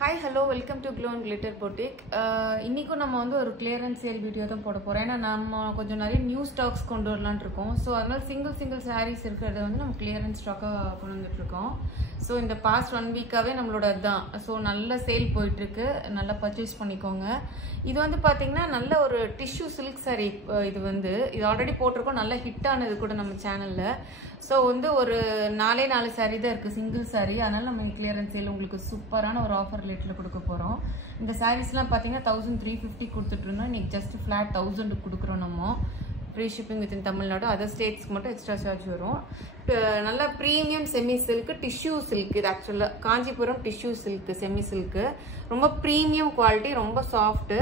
Hi, hello, welcome to Glow and Glitter Boutique. இன்னைக்கு நம்ம வந்து ஒரு clearance sale வீடியோ தான் போட போறோம். ஏன்னா நம்ம கொஞ்சம் நிறைய நியூ ஸ்டாக்ஸ் கொண்டு வரலாம்னு இருக்கோம். சோ அதனால சிங்கிள் sarees இருக்குறது வந்து நம்ம clearance ஸ்டாக்கா கொண்டு வந்துட்டு இருக்கோம். சோ இந்த past 1 வீக்காவே நம்மளோட அதான். சோ நல்ல சேல் போயிட்டு இருக்கு. நல்லா பர்ச்சேஸ் பண்ணிக்கோங்க. இது வந்து பாத்தீங்கன்னா நல்ல ஒரு டிஷ்யூ சில்க் saree இது வந்து இது ஆல்ரெடி போட்டிருக்கோம். நல்ல ஹிட் ஆனது கூட நம்ம சேனல்ல. சோ வந்து ஒரு 4 saree தான் இருக்கு சிங்கிள் saree. அதனால நம்ம கிளியரன்ஸ் சேல் உங்களுக்கு சூப்பரான ஒரு ஆஃபர் ரேட்ல கொடுக்க போறோம். இந்த sareesலாம் பாத்தீங்கன்னா 1350 கொடுத்துட்டு இருந்தோம். இன்னைக்கு ஜஸ்ட் ஃபிளாட் 1000 கொடுக்குறோம் நம்ம. Free shipping within Tamil Nadu. Other ஸ்டேட்ஸ்க்கு மட்டும் எக்ஸ்ட்ரா சார்ஜ் வரும். நல்ல premium semi silk tissue silk. இது ஆக்சுவலா Kanchipuram tissue silk semi silk. ரொம்ப ப்ரீமியம் குவாலிட்டி, ரொம்ப சாஃப்ட்.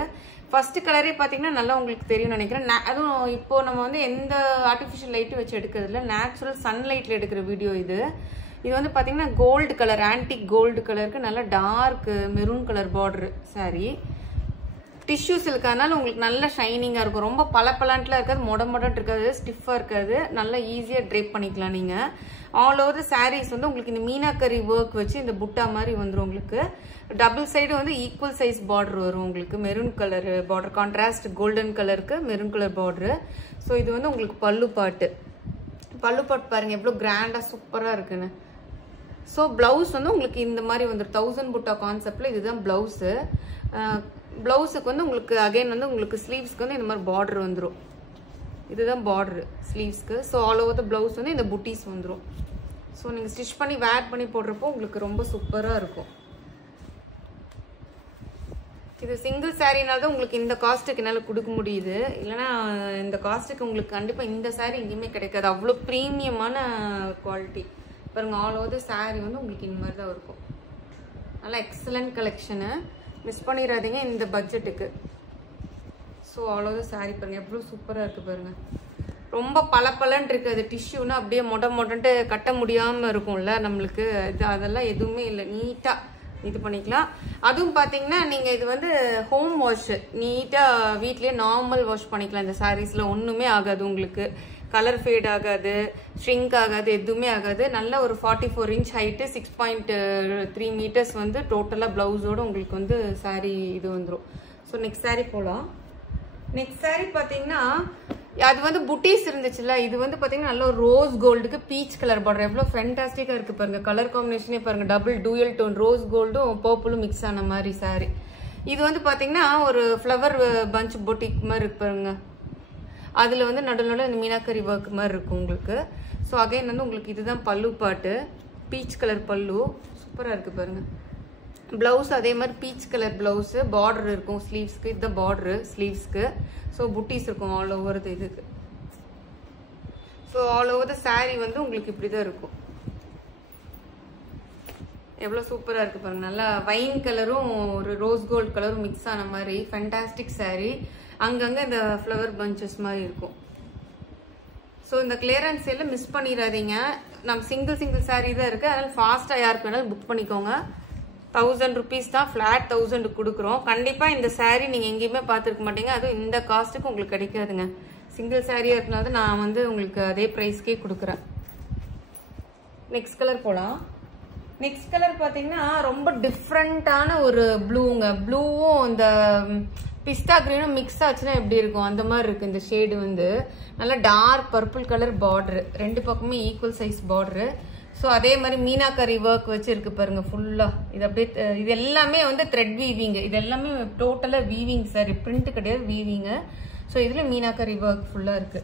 ஃபர்ஸ்ட் கலரே பாத்தீங்கன்னா நல்லா உங்களுக்கு தெரியும் நினைக்கிறேன். அதுவும் இப்போ நம்ம வந்து எந்த ஆர்டிஃபிஷியல் லைட்டும் வச்சு எடுக்கிறது இல்லை, நேச்சுரல் சன்லைட்ல எடுக்கிற வீடியோ இது. இது வந்து பாத்தீங்கன்னா கோல்டு கலர், ஆன்டிக் கோல்டு கலருக்கு நல்ல dark maroon colour border sari. Tissue silk, அதனால உங்களுக்கு நல்ல ஷைனிங்கா இருக்கும். ரொம்ப பளபளன்ட்லாம் இருக்காது, மொடமொடன்னு இருக்காது, ஸ்டிஃபா இருக்காது. நல்லா ஈஸியா ட்ரேப் பண்ணிக்கலாம் நீங்க. ஆல் ஓவர் சாரீஸ் வந்து உங்களுக்கு இந்த மீனாக்கரி ஒர்க் வச்சு இந்த புட்டா மாதிரி வந்துடும். உங்களுக்கு டபுள் சைடு வந்து ஈக்குவல் சைஸ் பார்டர் வரும். உங்களுக்கு maroon colour border, contrast golden கலருக்கு மெரூன் கலர் பார்டர். ஸோ இது வந்து உங்களுக்கு பல்லு பாட்டு பாருங்க எவ்வளவு கிராண்டா சூப்பரா இருக்குன்னு. ஸோ பிளவுஸ் வந்து உங்களுக்கு இந்த மாதிரி வந்துடும். 1000 புட்டா கான்செப்ட்ல இதுதான் பிளவுஸ். பிளவுஸுக்கு வந்து உங்களுக்கு அகைன் வந்து உங்களுக்கு ஸ்லீவ்ஸ்க்கு வந்து இந்த மாதிரி பார்டர் வந்துடும். இதுதான் பார்டர் ஸ்லீவ்ஸ்க்கு. So all over the blouse வந்து இந்த புட்டீஸ் வந்துடும். ஸோ நீங்கள் ஸ்டிச் பண்ணி வேர் பண்ணி போடுறப்போ உங்களுக்கு ரொம்ப சூப்பராக இருக்கும். இது சிங்கிள் சாரீனால தான் உங்களுக்கு இந்த காஸ்ட்டுக்கு என்னால் கொடுக்க முடியுது. இல்லைன்னா இந்த காஸ்ட்டுக்கு உங்களுக்கு கண்டிப்பாக இந்த சாரீ எங்கேயுமே கிடைக்காது. அவ்வளோ ப்ரீமியமான குவாலிட்டி பாருங்க. ஆல் ஓவர் த சாரீ வந்து உங்களுக்கு இந்த மாதிரி தான் இருக்கும். நல்லா எக்ஸலண்ட் கலெக்ஷனு, மிஸ் பண்ணிடாதீங்க இந்த பட்ஜெட்டுக்கு. ஸோ ஆல் ஓவர் சாரீ பாருங்க எவ்வளோ சூப்பராக இருக்கு பாருங்க. ரொம்ப பளபளன்னு இருக்கு. அது டிஷ்யூனா அப்படியே மொடன்ட்டு கட்ட முடியாமல் இருக்கும்ல நம்மளுக்கு. இது அதெல்லாம் எதுவுமே இல்லை, நீட்டாக இது பண்ணிக்கலாம். அதுவும் பார்த்தீங்கன்னா நீங்கள் இது வந்து ஹோம் வாஷ் நீட்டாக வீட்லேயே நார்மல் வாஷ் பண்ணிக்கலாம். இந்த சாரீஸில் ஒன்றுமே ஆகாது உங்களுக்கு. கலர் ஃபேட் ஆகாது, ஷ்ரிங்க் ஆகாது, எதுவுமே ஆகாது. நல்ல ஒரு 44 இன்ச் ஹைட்டு, 6.3 மீட்டர்ஸ் வந்து டோட்டலாக பிளவுஸோட உங்களுக்கு வந்து சாரீ இது வந்துடும். ஸோ நெக்ஸ்ட் சாரீ போகலாம். நெக்ஸ்ட் சாரீ பார்த்தீங்கன்னா அது வந்து புட்டீஸ் இருந்துச்சுல்ல, இது வந்து பார்த்தீங்கன்னா நல்ல ஒரு ரோஸ் கோல்டுக்கு பீச் கலர் பார்டர். எவ்வளோ ஃபேண்டாஸ்டிக்காக இருக்குது பாருங்க. கலர் காம்பினேஷனே பாருங்க, டபுள் டூயல் டோன் ரோஸ் கோல்டும் பர்பிளும் மிக்ஸ் ஆன மாதிரி சாரீ. இது வந்து பார்த்தீங்கன்னா ஒரு ஃப்ளவர் பஞ்ச் பொட்டிக் மாதிரி இருக்கு பாருங்க. அதில் வந்து நடுவில் இந்த மீனாக்கரி ஒர்க் மாதிரி இருக்கும் உங்களுக்கு. ஸோ அகைன் வந்து உங்களுக்கு இதுதான் பல்லு பாட்டு, பீச் கலர் பல்லு சூப்பராக இருக்குது பாருங்க. பிளவுஸ் அதே மாதிரி பீச் கலர் பிளவுஸு, பார்டர் இருக்கும் ஸ்லீவ்ஸ்க்கு. இதுதான் பார்டரு ஸ்லீவ்ஸ்க்கு. ஸோ புட்டீஸ் இருக்கும் ஆல் ஓவர் இதுக்கு. ஸோ ஆல் ஓவர் த சாரீ வந்து உங்களுக்கு இப்படி தான் இருக்கும். எவ்வளோ சூப்பராக இருக்குது பாருங்க. நல்லா வைன் கலரும் ஒரு ரோஸ் கோல்ட் கலரும் மிக்ஸ் ஆன மாதிரி ஃபேண்டாஸ்டிக் சாரீ. அங்கங்கே இந்த ஃப்ளவர் பஞ்சஸ் மாதிரி இருக்கும். ஸோ இந்த கிளியரன்ஸ் சேலை மிஸ் பண்ணிடாதீங்க. நம்ம சிங்கிள் சாரீ தான் இருக்குது. அதனால் ஃபாஸ்ட்டாக யாருக்கு வேணாலும் புக் பண்ணிக்கோங்க. 1000 rupees தான், ஃபிளாட் 1000 கொடுக்குறோம். கண்டிப்பாக இந்த சாரீ நீங்கள் எங்கேயுமே பார்த்துருக்க மாட்டீங்க. அதுவும் இந்த காஸ்ட்டுக்கு உங்களுக்கு கிடைக்காதுங்க. சிங்கிள் சாரியாக இருக்கனால நான் வந்து உங்களுக்கு அதே ப்ரைஸ்க்கே கொடுக்குறேன். நெக்ஸ்ட் கலர் போகலாம். நெக்ஸ்ட் கலர் பார்த்தீங்கன்னா ரொம்ப டிஃப்ரெண்ட்டான ஒரு ப்ளூங்க. ப்ளூவும் இந்த பிஸ்தா கிரீனும் மிக்ஸ் ஆச்சுன்னா எப்படி இருக்கும் அந்த மாதிரி இருக்கு. இந்த ஷேடு வந்து நல்லா டார்க் பர்பிள் கலர் பார்டரு, ரெண்டு பக்கமே ஈக்குவல் சைஸ் பார்டரு. ஸோ அதே மாதிரி மீனாக்கரி ஒர்க் வச்சு இருக்கு பாருங்க ஃபுல்லா. இது அப்படியே இது எல்லாமே வந்து த்ரெட் வீவிங். இது எல்லாமே டோட்டலாக வீவிங் சாரி, பிரிண்ட் கிடையாது, வீவிங்க. ஸோ இதில் மீனாக்கரி ஒர்க் ஃபுல்லாக இருக்கு.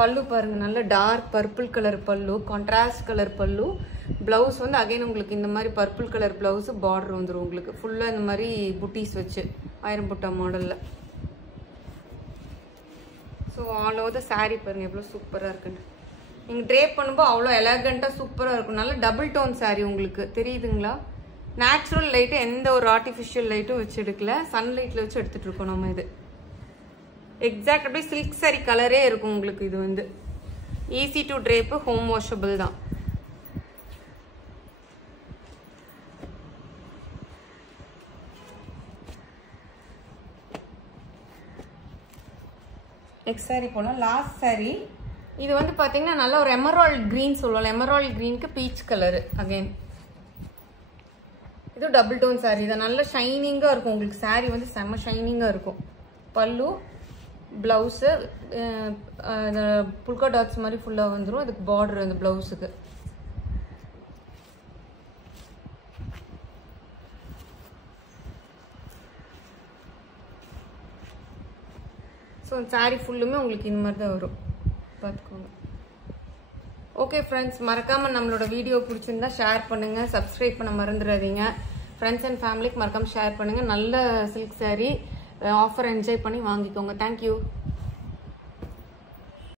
பல்லு பாருங்க நல்ல டார்க் பர்பிள் கலர் பல்லு, கான்ட்ராஸ்ட் கலர் பல்லு. பிளவுஸ் வந்து அகைன் உங்களுக்கு இந்த மாதிரி பர்பிள் கலர் பிளவுஸ், பார்டர் வந்துடும் உங்களுக்கு ஃபுல்லாக இந்த மாதிரி புட்டீஸ் வச்சு 1000 புட்டா மாடலில். ஸோ ஆல் ஓவர் த சாரீ பாருங்க எவ்வளோ சூப்பராக இருக்குன்னு. நீங்கள் ட்ரேப் பண்ணும்போது அவ்வளோ எலகண்ட்டாக சூப்பராக இருக்கும். நல்ல டபுள் டோன் சாரீ உங்களுக்கு தெரியுதுங்களா. நேச்சுரல் லைட்டு, எந்த ஒரு ஆர்டிஃபிஷியல் லைட்டும் வச்சு எடுக்கல, சன்லைட்டில் வச்சு எடுத்துகிட்டு இருக்கோம் நம்ம. இது எக்ஸாக்ட் அப்படியே சில்க் சாரீ கலரே இருக்கும் உங்களுக்கு. இது வந்து easy to drape, home washable தான். நெக்ஸ்ட் சாரீ போகலாம். லாஸ்ட் சாரீ இது வந்து பார்த்தீங்கன்னா நல்ல ஒரு எமரால்ட் கிரீன் சொல்லுவோம். எமரால்ட் கிரீனுக்கு பீச் கலரு. அகைன் இது டபுள் டோன் saree தான். நல்ல ஷைனிங்கா இருக்கும். உங்களுக்கு saree வந்து செம்ம ஷைனிங்கா இருக்கும். பல்லு, பிளவுஸ், புல்கா டாட்ஸ் மாதிரி ஃபுல்லா வந்துரும். அதுக்கு பார்டர் அந்த பிளவுஸுக்கு. ஸோ saree ஃபுல்லுமே உங்களுக்கு இந்த மாதிரி தான் வரும். பார்த்துக்கோங்க. ஓகே ஃப்ரெண்ட்ஸ், மறக்காம நம்மளோட வீடியோ பிடிச்சிருந்தா ஷேர் பண்ணுங்க, சப்ஸ்கிரைப் பண்ண மறந்துடாதீங்க. ஃப்ரெண்ட்ஸ் அண்ட் ஃபேமிலிக்கு மறக்காம ஷேர் பண்ணுங்க. நல்ல சில்க் saree ஆஃபர் என்ஜாய் பண்ணி வாங்கிக்கோங்க. தேங்க்யூ.